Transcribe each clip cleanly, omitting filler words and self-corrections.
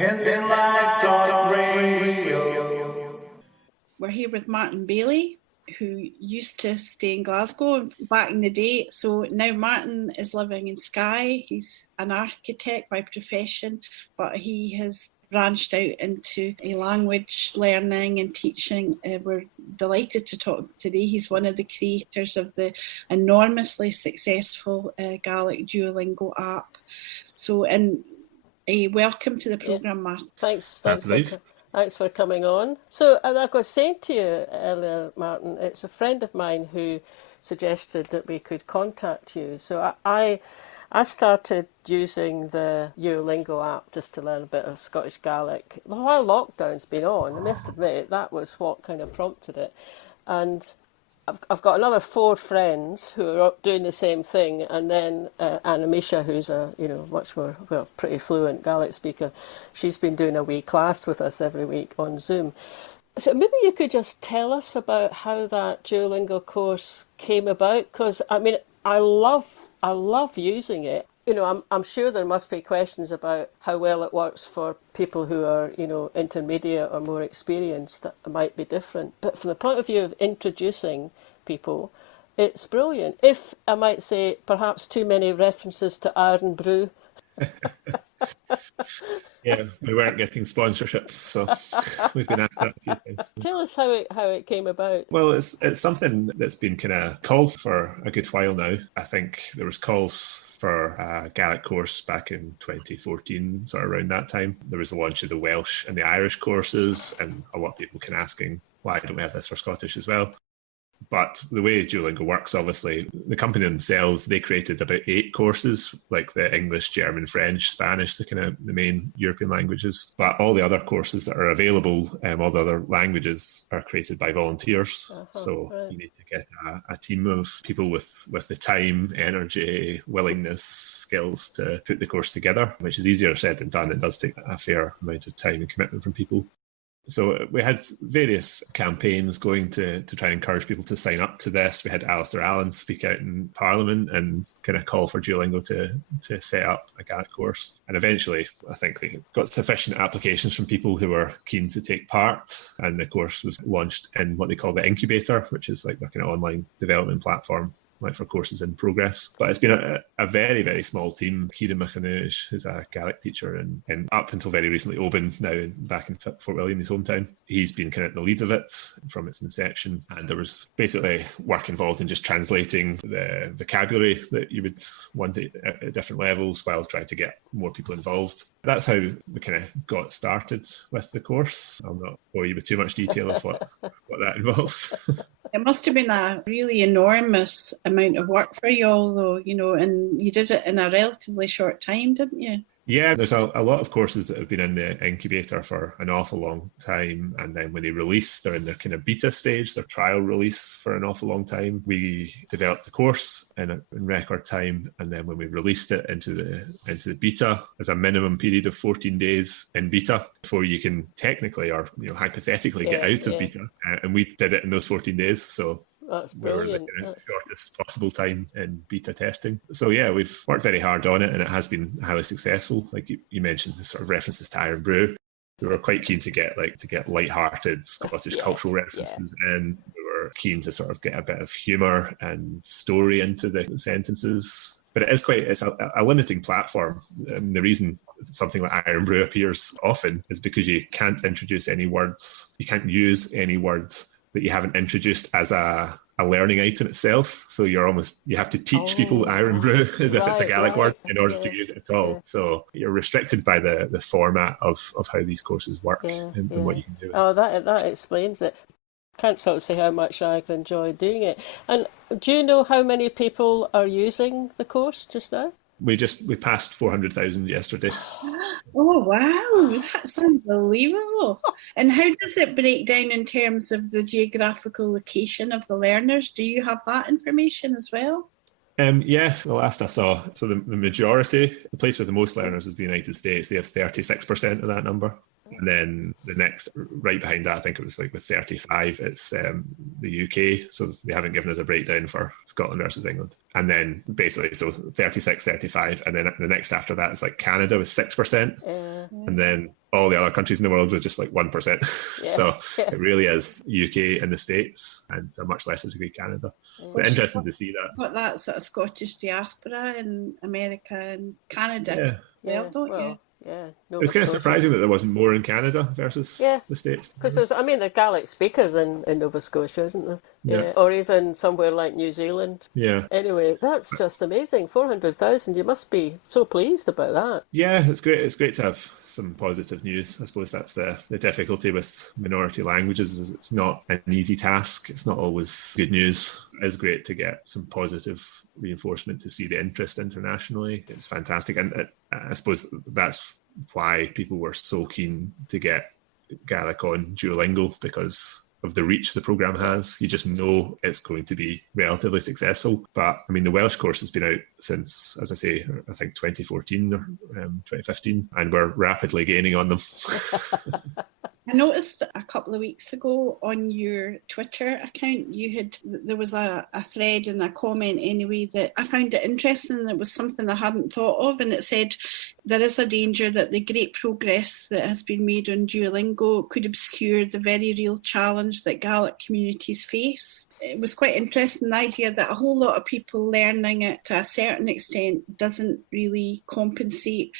We're here with Mairtinn Bailey, who used to stay in Glasgow back in the day. So now Mairtinn is living in Skye. He's an architect by profession, but he has branched out into a language learning and teaching. We're delighted to talk today. He's one of the creators of the enormously successful Gaelic Duolingo app. So, a welcome to the programme, Mairtinn. Thanks for coming on. So I was saying to you earlier, Mairtinn, it's a friend of mine who suggested that we could contact you. So I started using the Duolingo app just to learn a bit of Scottish Gaelic. While lockdown's been on, I must admit, that was what kind of prompted it. And I've got another 4 friends who are doing the same thing, and then Anna Misha, who's a much more pretty fluent Gaelic speaker, she's been doing a wee class with us every week on Zoom. So maybe you could just tell us about how that Duolingo course came about, because I mean I love using it. I'm sure there must be questions about how well it works for people who are, intermediate or more experienced that might be different. But from the point of view of introducing people, it's brilliant. If I might say, perhaps too many references to Iron Brew. Yeah, we weren't getting sponsorship, so we've been asked that a few times. Tell us how it came about. Well, it's something that's been kind of called for a good while now. I think there was calls for a Gaelic course back in 2014, sort of around that time. There was the launch of the Welsh and the Irish courses, and a lot of people kind of asking, why don't we have this for Scottish as well? But the way Duolingo works, obviously, the company themselves, they created about 8 courses, like the English, German, French, Spanish, the main European languages. But all the other courses that are available, all the other languages are created by volunteers. You need to get a team of people with the time, energy, willingness, skills to put the course together, which is easier said than done. It does take a fair amount of time and commitment from people. So we had various campaigns going to try and encourage people to sign up to this. We had Alistair Allen speak out in Parliament and kind of call for Duolingo to set up a Gaelic course. And eventually, I think they got sufficient applications from people who were keen to take part. And the course was launched in what they call the incubator, which is like their kind of online development platform, like for courses in progress. But it's been a very, very small team. Kieran McAnuge, who's a Gaelic teacher, and up until very recently, Oban, now back in Fort William, his hometown, he's been kind of the lead of it from its inception. And there was basically work involved in just translating the vocabulary that you would want at different levels while trying to get more people involved. That's how we kind of got started with the course. I'll not bore you with too much detail of what that involves. It must have been a really enormous amount of work for you all, though, and you did it in a relatively short time, didn't you? Yeah, there's a lot of courses that have been in the incubator for an awful long time. And then when they release, they're in their kind of beta stage, their trial release for an awful long time. We developed the course in record time. And then when we released it into the beta, there's a minimum period of 14 days in beta before you can technically or hypothetically get out of beta. And we did it in those 14 days. So that's brilliant. We were the shortest possible time in beta testing. So yeah, we've worked very hard on it and it has been highly successful. Like you mentioned, the sort of references to Iron Brew. We were quite keen to get light-hearted Scottish cultural references in. We were keen to sort of get a bit of humour and story into the sentences. But it's a limiting platform. The reason something like Iron Brew appears often is because you can't introduce any words. You can't use any words that you haven't introduced as a learning item itself. So you have to teach people Iron Brew as if it's a Gaelic word in order to use it at all. Yeah. So you're restricted by the format of how these courses work and what you can do. Oh, that explains it. Can't sort of say how much I've enjoyed doing it. And do you know how many people are using the course just now? We passed 400,000 yesterday. Oh, wow. That's unbelievable. And how does it break down in terms of the geographical location of the learners? Do you have that information as well? Yeah, the last I saw, so the majority, the place with the most learners is the United States. They have 36% of that number. And then the next, right behind that, I think it was like with 35, it's the UK. So they haven't given us a breakdown for Scotland versus England. And then basically, so 36, 35. And then the next after that is like Canada with 6%. And then all the other countries in the world with just like 1%. So it really is UK and the States, and to a much lesser degree Canada. But interesting to see that. Got that sort of Scottish diaspora in America and Canada, don't you? Yeah, it was kind of surprising that there wasn't more in Canada versus the States. Because there's Gaelic speakers in Nova Scotia, isn't there? Yeah. Or even somewhere like New Zealand. Yeah. Anyway, that's just amazing. 400,000. You must be so pleased about that. Yeah, it's great. It's great to have some positive news. I suppose that's the difficulty with minority languages, is it's not an easy task. It's not always good news. It's great to get some positive reinforcement to see the interest internationally. It's fantastic. And I suppose that's why people were so keen to get Gaelic on Duolingo, because of the reach the programme has. You just know it's going to be relatively successful. But I mean, the Welsh course has been out since, as I say, I think 2014 or 2015, and we're rapidly gaining on them. I noticed a couple of weeks ago on your Twitter account, there was a thread and a comment anyway that I found it interesting, and it was something I hadn't thought of, and it said there is a danger that the great progress that has been made on Duolingo could obscure the very real challenge that Gaelic communities face. It was quite interesting, the idea that a whole lot of people learning it to a certain extent doesn't really compensate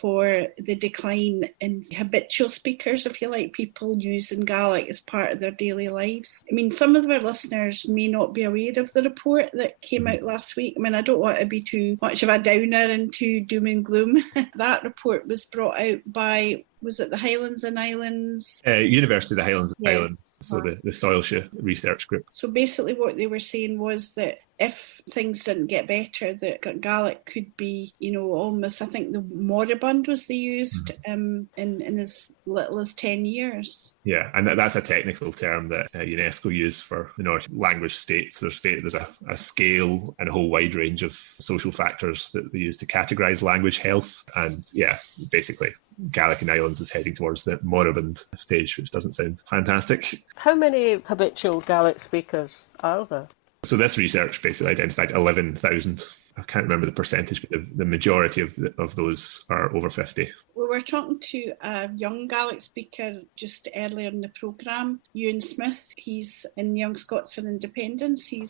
for the decline in habitual speakers, if you like, people using Gaelic as part of their daily lives. I mean, some of our listeners may not be aware of the report that came out last week. I mean, I don't want to be too much of a downer and too doom and gloom. That report was brought out by, was it the Highlands and Islands? University of the Highlands and Islands, so the Soilshire Research Group. So basically what they were saying was that if things didn't get better, that Gaelic could be, almost, I think the moribund was they used in as little as 10 years. Yeah, and that's a technical term that UNESCO use for minority language states. There's a scale and a whole wide range of social factors that they use to categorise language health. And basically Gaelic in Islands is heading towards the moribund stage, which doesn't sound fantastic. How many habitual Gaelic speakers are there? So this research basically identified 11,000. I can't remember the percentage, but the majority of those are over 50. We were talking to a young Gaelic speaker just earlier in the programme, Ewan Smith. He's in Young Scots for Independence. He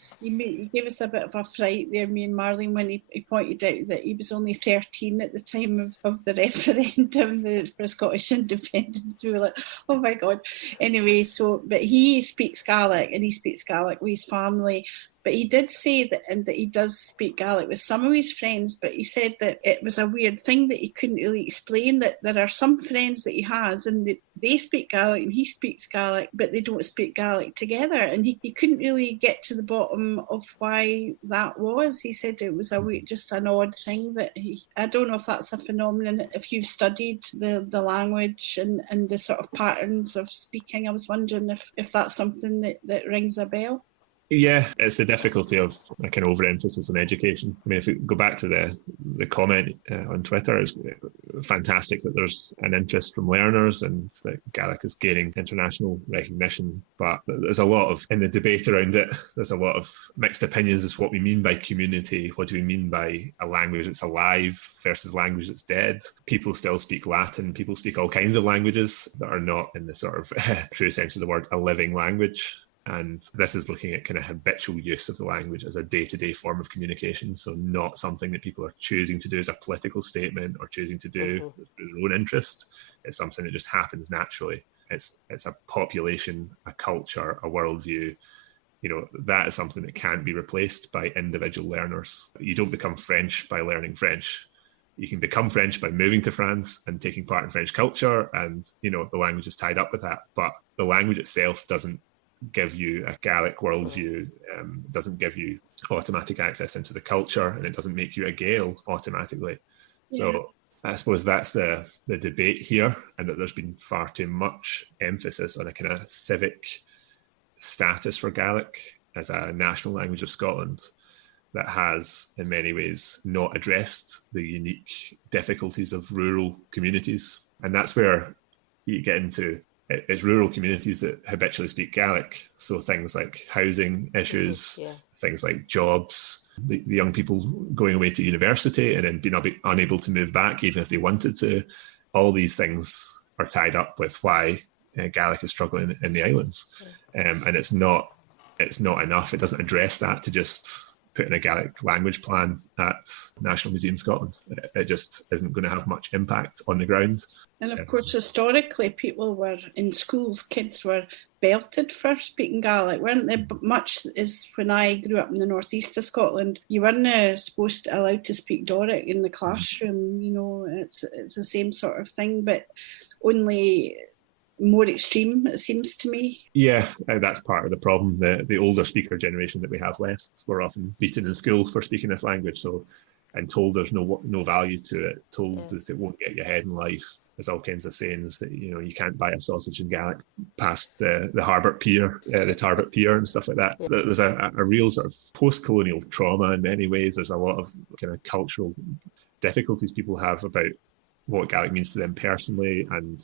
gave us a bit of a fright there, me and Marlene, when he pointed out that he was only 13 at the time of the referendum for Scottish independence. We were like, oh my God. Anyway, but he speaks Gaelic, and he speaks Gaelic with his family. But he did say that he does speak Gaelic with some of his friends, but he said that it was a weird thing that he couldn't really explain, that there are some friends that he has and they speak Gaelic and he speaks Gaelic, but they don't speak Gaelic together. And he couldn't really get to the bottom of why that was. He said it was just an odd thing that I don't know if that's a phenomenon. If you've studied the language and the sort of patterns of speaking, I was wondering if that's something that rings a bell. Yeah, it's the difficulty of a kind of overemphasis on education. I mean, if we go back to the comment on Twitter, it's fantastic that there's an interest from learners and that Gaelic is gaining international recognition. But there's a lot in the debate around it, there's a lot of mixed opinions as to what we mean by community. What do we mean by a language that's alive versus language that's dead? People still speak Latin. People speak all kinds of languages that are not, in the sort of true sense of the word, a living language. And this is looking at kind of habitual use of the language as a day-to-day form of communication. So not something that people are choosing to do as a political statement or choosing to do through their own interest. It's something that just happens naturally. It's a population, a culture, a worldview. That is something that can't be replaced by individual learners. You don't become French by learning French. You can become French by moving to France and taking part in French culture, and the language is tied up with that. But the language itself doesn't give you a Gaelic worldview, doesn't give you automatic access into the culture, and it doesn't make you a Gael automatically. Yeah. So I suppose that's the debate here, and that there's been far too much emphasis on a kind of civic status for Gaelic as a national language of Scotland that has in many ways not addressed the unique difficulties of rural communities. And that's where you get into it's rural communities that habitually speak Gaelic. So things like housing issues, things like jobs, the young people going away to university and then being unable to move back even if they wanted to. All these things are tied up with why Gaelic is struggling in the islands. And it's not enough. It doesn't address that to just put in a Gaelic language plan at National Museum Scotland. It just isn't going to have much impact on the ground. And of course, historically, people were in schools, kids were belted for speaking Gaelic, weren't they? But much as when I grew up in the northeast of Scotland, you weren't supposed to allowed to speak Doric in the classroom. You know, it's the same sort of thing, but only more extreme, it seems to me. Yeah, that's part of the problem. The older speaker generation that we have left were often beaten in school for speaking this language, and told there's no value to it, told that it won't get you ahead in life. There's all kinds of sayings that, you know, you can't buy a sausage in Gaelic past the Harbert Pier, the Tarbert Pier and stuff like that. Yeah. There's a real sort of post-colonial trauma in many ways. There's a lot of kind of cultural difficulties people have about what Gaelic means to them personally, and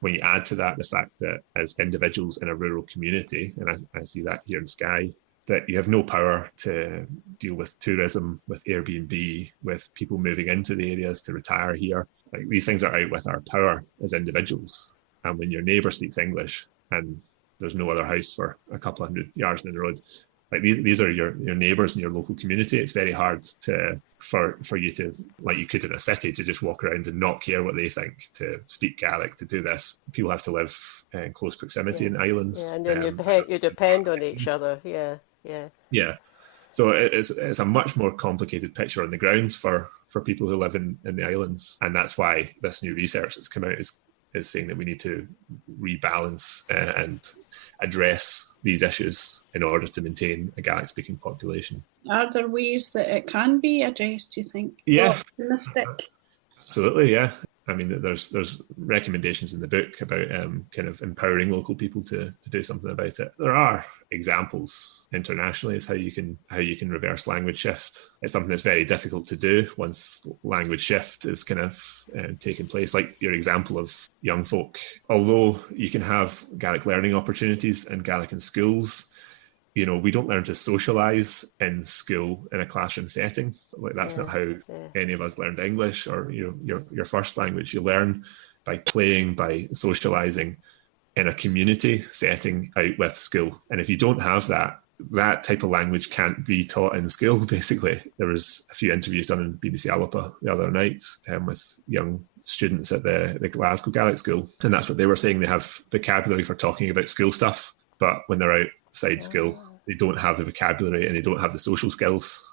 when you add to that the fact that as individuals in a rural community, and I see that here in Skye, that you have no power to deal with tourism, with Airbnb, with people moving into the areas to retire here. Like, these things are out with our power as individuals. And when your neighbour speaks English and there's no other house for a couple of 100 yards down the road, like these are your neighbours in your local community. It's very hard for you to, like you could in a city, to just walk around and not care what they think, to speak Gaelic, to do this. People have to live in close proximity in islands. Yeah, and then you depend on each other. Yeah. So it's a much more complicated picture on the ground for people who live in the islands. And that's why this new research that's come out is saying that we need to rebalance and address these issues in order to maintain a Gaelic-speaking population. Are there ways that it can be addressed, do you think? Yeah. Optimistic? Absolutely, yeah. I mean, there's recommendations in the book about kind of empowering local people to do something about it. There are examples internationally as how you can reverse language shift. It's something that's very difficult to do once language shift is kind of taken place. Like your example of young folk, although you can have Gaelic learning opportunities and Gaelic in schools, you know, we don't learn to socialise in school in a classroom setting. Like, that's not how any of us learned English or your first language. You learn by playing, by socialising in a community setting out with school. And if you don't have that type of language can't be taught in school, basically. There was a few interviews done in BBC Alapa the other night with young students at the Glasgow Gaelic School. And that's what they were saying. They have vocabulary for talking about school stuff, but when they're outside school, they don't have the vocabulary and they don't have the social skills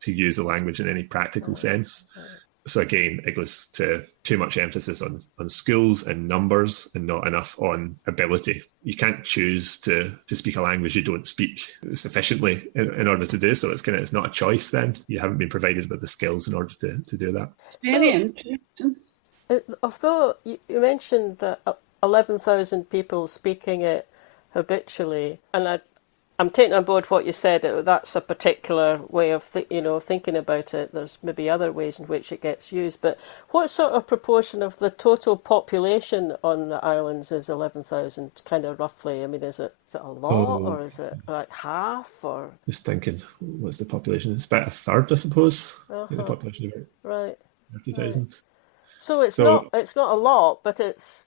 to use the language in any practical sense. So again, it goes to too much emphasis on skills and numbers and not enough on ability. You can't choose to speak a language you don't speak sufficiently in order to do so. It's not a choice then. You haven't been provided with the skills in order to do that. It's very interesting. Although you mentioned that 11,000 people speaking it habitually, and I'm taking on board what you said. That's a particular way of thinking about it. There's maybe other ways in which it gets used. But what sort of proportion of the total population on the islands is 11,000, kind of roughly? I mean, is it a lot, or is it like half? Or just thinking, what's the population? It's about a third, I suppose. The population about 30,000. Right. So it's not a lot, but it's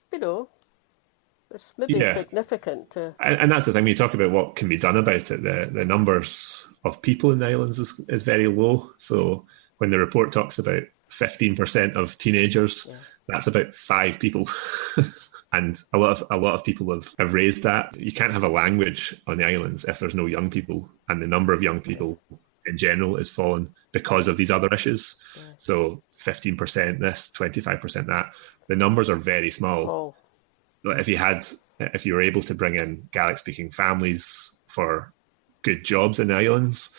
it's maybe significant. And that's the thing, when you talk about what can be done about it, the numbers of people in the islands is very low. So when the report talks about 15% of teenagers, that's about 5 people. And a lot of people have raised that. You can't have a language on the islands if there's no young people, and the number of young people in general is fallen because of these other issues. So 15% this, 25% that. The numbers are very small. If you were able to bring in Gaelic-speaking families for good jobs in the islands,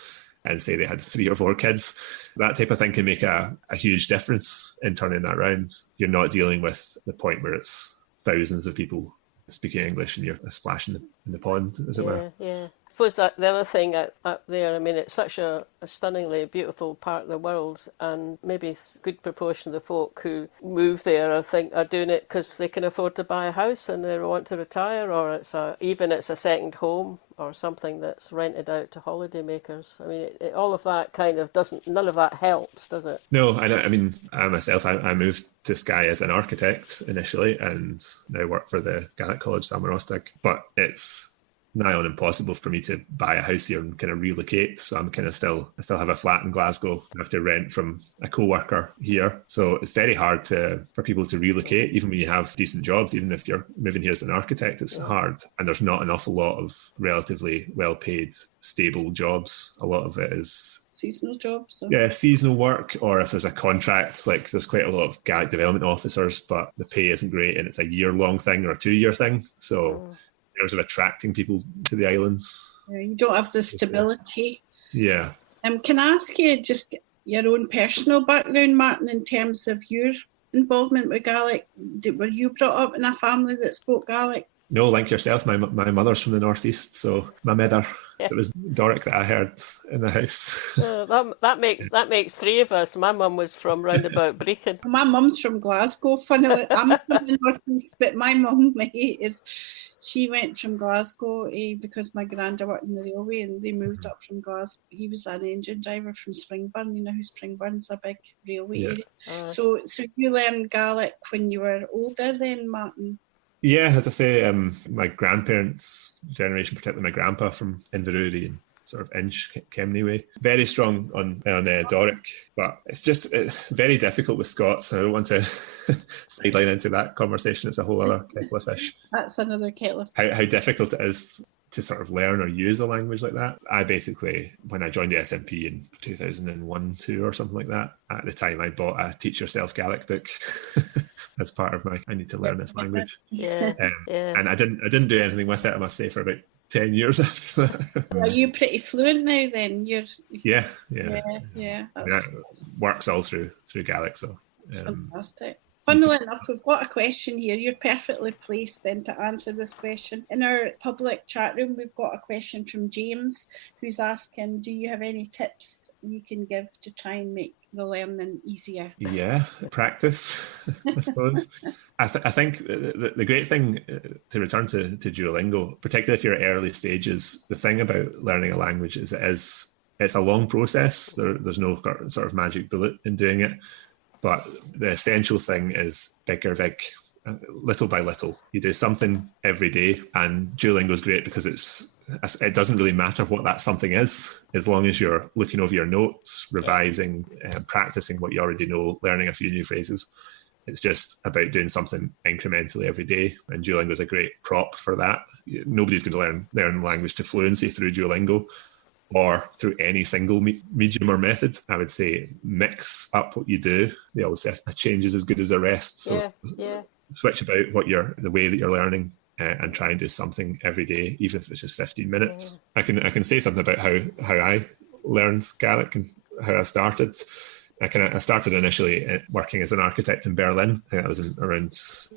and say they had 3 or 4 kids, that type of thing can make a huge difference in turning that around. You're not dealing with the point where it's thousands of people speaking English and you're a splash in the pond, as it were. Yeah. suppose that the other thing up there, I mean, it's such a stunningly beautiful part of the world, and maybe a good proportion of the folk who move there, I think, are doing it because they can afford to buy a house and they want to retire, or it's a second home or something that's rented out to holidaymakers. I mean, all of that kind of none of that helps, does it? No, I mean, I myself, I moved to Skye as an architect initially, and now work for the Gaelic College Salmarostig, but it's nigh on impossible for me to buy a house here and kind of relocate. So I still have a flat in Glasgow. I have to rent from a co-worker here. So it's very hard for people to relocate, even when you have decent jobs. Even if you're moving here as an architect, it's hard. And there's not an awful lot of relatively well-paid, stable jobs. A lot of it is seasonal jobs. Yeah, seasonal work, or if there's a contract, like there's quite a lot of Gaelic development officers, but the pay isn't great and it's a year-long thing or a 2-year thing. So in terms of attracting people to the islands. Yeah, you don't have the stability. Yeah. Can I ask you just your own personal background, Mairtinn, in terms of your involvement with Gaelic? Were you brought up in a family that spoke Gaelic? No, like yourself, my mother's from the northeast, so my mother. Yeah. It was Doric that I heard in the house. That makes 3 of us. My mum was from round about Brecon. My mum's from Glasgow. Funnily, I'm from the northeast, but my mum she went from Glasgow because my granddad worked in the railway, and they moved up from Glasgow. He was an engine driver from Springburn. You know who Springburn's a big railway area. So you learned Gaelic when you were older then, Mairtinn? Yeah, as I say, my grandparents' generation, particularly my grandpa from Inverurie and sort of Inch, Kemney way, very strong on Doric, but it's just very difficult with Scots. I don't want to sideline into that conversation. It's a whole other kettle of fish. That's another kettle of fish. How difficult it is to sort of learn or use a language like that. I basically, when I joined the SNP in 2001-2 or something like that, at the time I bought a Teach Yourself Gaelic book as part of I need to learn this language. And I didn't do anything with it, I must say, for about 10 years after that. Are you pretty fluent now then? Yeah. It works all through Gaelic, so fantastic. Funnily enough, we've got a question here. You're perfectly placed then to answer this question. In our public chat room, we've got a question from James, who's asking, do you have any tips you can give to try and make the learning easier? Yeah, practice, I suppose. I think the great thing, to return to Duolingo, particularly if you're at early stages, the thing about learning a language is it's a long process. There's no sort of magic bullet in doing it. But the essential thing is bigger, little by little. You do something every day, and Duolingo is great because it doesn't really matter what that something is, as long as you're looking over your notes, revising, practicing what you already know, learning a few new phrases. It's just about doing something incrementally every day, and Duolingo is a great prop for that. Nobody's going to learn language to fluency through Duolingo, or through any single medium or method. I would say mix up what you do. They always say a change is as good as a rest. So switch about the way that you're learning, and try and do something every day, even if it's just 15 minutes. I can say something about how I learned Gaelic and how I started. I started initially working as an architect in Berlin. I think that was around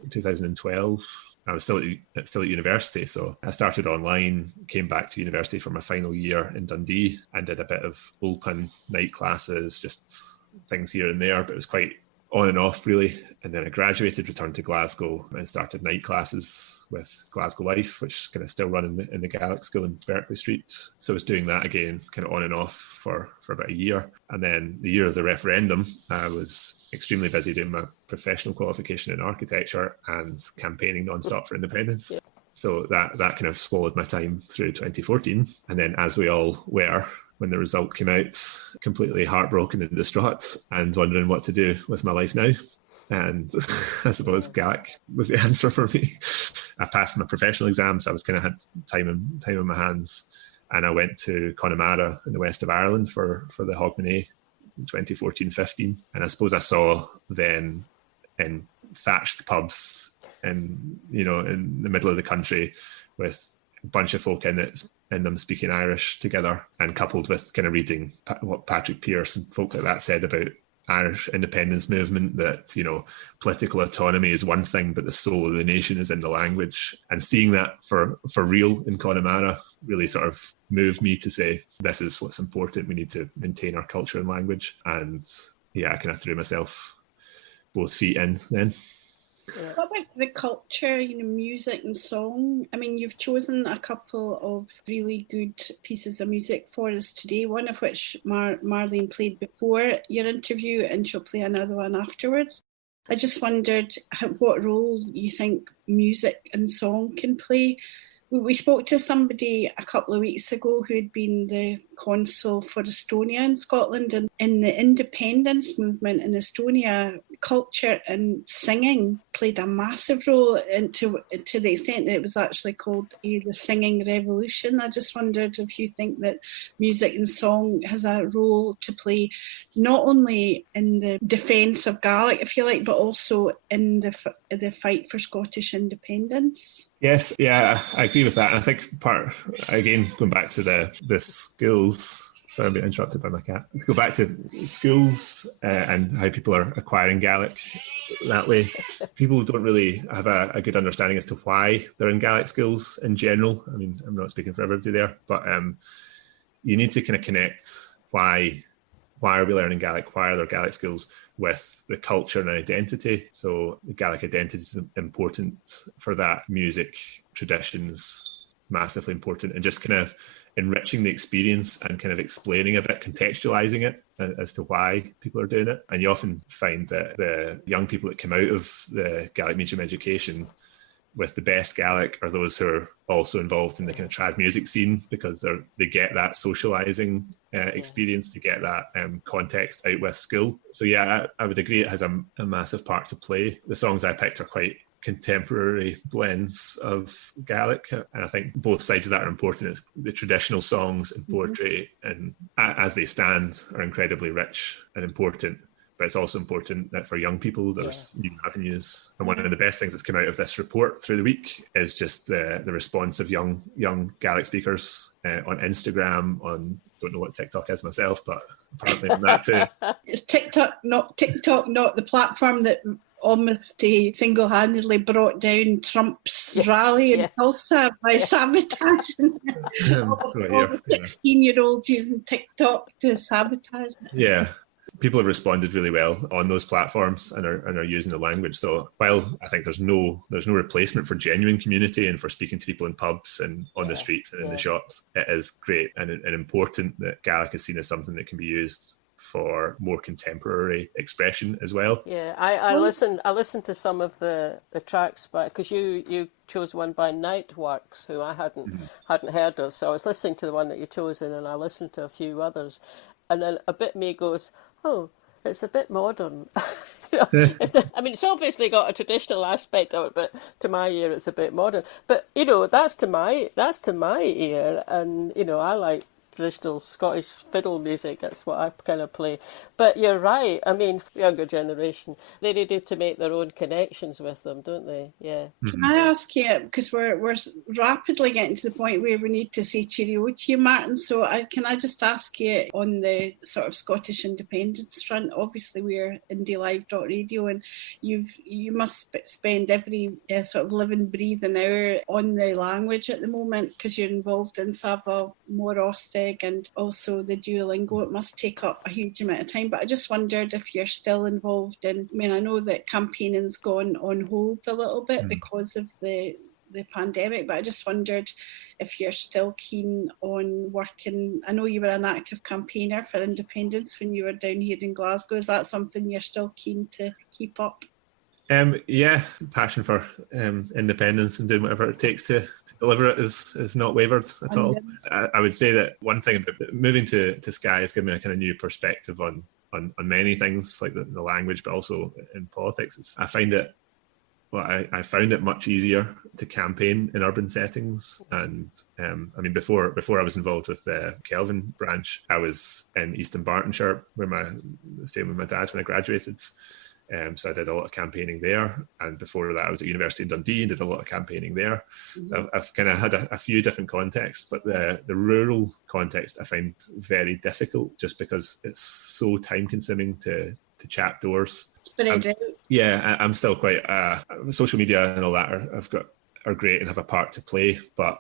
2012. I was still at university, so I started online, came back to university for my final year in Dundee, and did a bit of Ulpan night classes, just things here and there, but it was quite on and off really. And then I graduated, returned to Glasgow, and started night classes with Glasgow Life, which kind of still run in the Gaelic School in Berkeley Street. So I was doing that again, kind of on and off for about a year. And then the year of the referendum, I was extremely busy doing my professional qualification in architecture and campaigning non-stop for independence. Yeah. So that kind of swallowed my time through 2014. And then, as we all were, when the result came out, completely heartbroken and distraught and wondering what to do with my life now. And I suppose Gaelic was the answer for me. I passed my professional exams, so I was kind of had time on my hands. And I went to Connemara in the west of Ireland for the Hogmanay in 2014-15. And I suppose I saw then in thatched pubs in the middle of the country with a bunch of folk in them speaking Irish together, and coupled with kind of reading what Patrick Pearse and folk like that said about Irish independence movement, that political autonomy is one thing, but the soul of the nation is in the language. And seeing that for real in Connemara really sort of moved me to say, this is what's important. We need to maintain our culture and language. And yeah, I kind of threw myself both feet in then. Yeah. What about the culture, music and song? I mean, you've chosen a couple of really good pieces of music for us today, one of which Marlene played before your interview, and she'll play another one afterwards. I just wondered what role you think music and song can play. We spoke to somebody a couple of weeks ago who'd been the consul for Estonia in Scotland, and in the independence movement in Estonia, culture and singing played a massive role, and to the extent that it was actually called the singing revolution. I just wondered if you think that music and song has a role to play, not only in the defence of Gaelic, if you like, but also in the fight for Scottish independence. Yes, yeah, I agree with that. And I think again, going back to the schools, sorry, I'm being interrupted by my cat. Let's go back to schools and how people are acquiring Gaelic that way. People don't really have a good understanding as to why they're in Gaelic schools in general. I mean, I'm not speaking for everybody there, but you need to kind of connect why are we learning Gaelic? Why are there Gaelic schools with the culture and identity? So the Gaelic identity is important for that. Music, traditions, massively important, and just kind of enriching the experience and kind of explaining a bit, contextualizing it as to why people are doing it. And you often find that the young people that come out of the Gaelic medium education with the best Gaelic are those who are also involved in the kind of trad music scene, because they get that socializing experience, they get that context out with school. So yeah, I would agree it has a massive part to play. The songs I picked are quite contemporary blends of Gaelic, and I think both sides of that are important. It's the traditional songs and poetry, and as they stand, are incredibly rich and important. But it's also important that for young people, there's new avenues. And one of the best things that's come out of this report through the week is just the response of young Gaelic speakers on Instagram, don't know what TikTok is myself, but apparently on that too. Is TikTok not the platform that almost single-handedly brought down Trump's rally in Tulsa by sabotaging all the 16-year-olds using TikTok to sabotage it? Yeah. People have responded really well on those platforms and are using the language. So while I think there's no replacement for genuine community and for speaking to people in pubs and on the streets and in the shops, it is great and important that Gaelic is seen as something that can be used for more contemporary expression as well. Yeah, I listened to some of the tracks because you chose one by Nightworks, who I hadn't heard of. So I was listening to the one that you chose, and I listened to a few others, and then a bit me goes, oh, it's a bit modern. It's obviously got a traditional aspect of it, but to my ear, it's a bit modern. But that's to my ear, and I like traditional Scottish fiddle music. That's what I kind of play. But you're right. I mean, younger generation, they needed to make their own connections with them, don't they? Yeah. Can I ask you, because we're rapidly getting to the point where we need to say cheerio to you, Mairtinn, so can I just ask you, on the sort of Scottish independence front, obviously we're IndieLive.radio, and you must spend every sort of living, breathing hour on the language at the moment, because you're involved in Sava Morostig and also the Duolingo. It must take up a huge amount of time, but I just wondered if you're still involved in, I know that campaigning's gone on hold a little bit because of the pandemic, but I just wondered if you're still keen on working. I know you were an active campaigner for independence when you were down here in Glasgow. Is that something you're still keen to keep up? Yeah, passion for independence and doing whatever it takes to deliver it is not wavered at all. I would say that one thing about moving to Skye has given me a kind of new perspective on many things, like the language, but also in politics. I found it much easier to campaign in urban settings. And before I was involved with the Kelvin branch, I was in East Dunbartonshire, staying with my dad when I graduated. So I did a lot of campaigning there, and before that I was at University of Dundee and did a lot of campaigning there. So I've kind of had a few different contexts, but the rural context I find very difficult, just because it's so time consuming to chat doors. I'm still quite social media and all that are great and have a part to play, but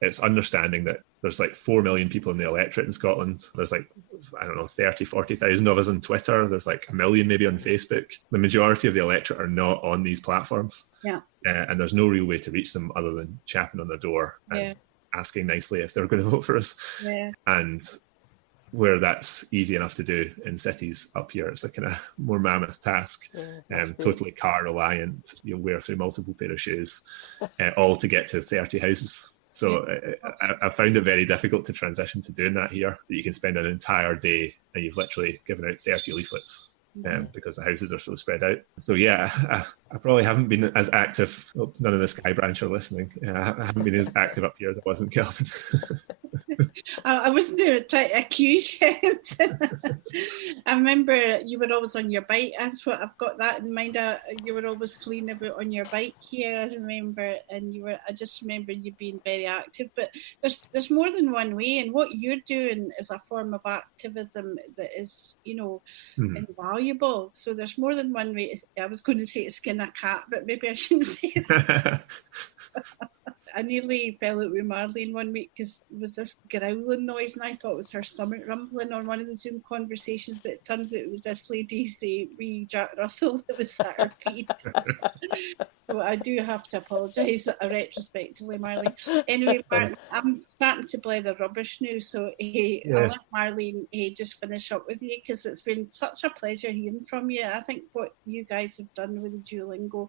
it's understanding that there's like 4 million people in the electorate in Scotland. There's like, I don't know, 30, 40,000 of us on Twitter. There's like 1 million maybe on Facebook. The majority of the electorate are not on these platforms. Yeah. And there's no real way to reach them other than chapping on their door and asking nicely if they're going to vote for us. Yeah. And where that's easy enough to do in cities, up here it's a kind of more mammoth task. Totally car reliant. You'll wear through multiple pair of shoes, all to get to 30 houses. So I found it very difficult to transition to doing that here, that you can spend an entire day and you've literally given out 30 leaflets. Because the houses are so spread out. So yeah, I probably haven't been as active. Oh, none of the Sky branch are listening. I haven't been as active up here as I was in Kelvin. I wasn't going to try to accuse you. I remember you were always on your bike. That's what I've got that in mind. You were always fleeing about on your bike here, I remember, and I just remember you being very active. But there's more than one way, and what you're doing is a form of activism that is, invaluable. So there's more than one way. I was going to say to skin a cat, but maybe I shouldn't say that. I nearly fell out with Mairtinn one week because there was this growling noise, and I thought it was her stomach rumbling on one of the Zoom conversations, but it turns out it was this lady's wee Jack Russell that was at her feet. So I do have to apologise retrospectively, Mairtinn. Anyway, Mairtinn, I'm starting to play the rubbish now, so I'll let Mairtinn just finish up with you, because it's been such a pleasure hearing from you. I think what you guys have done with the Duolingo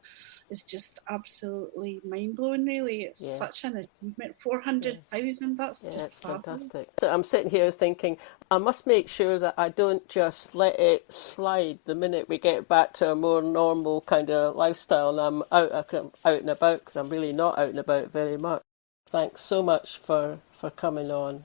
is just absolutely mind-blowing, really. It's such an achievement. 400,000, that's just fantastic. So I'm sitting here thinking, I must make sure that I don't just let it slide the minute we get back to a more normal kind of lifestyle and I'm out and about, because I'm really not out and about very much. Thanks so much for coming on.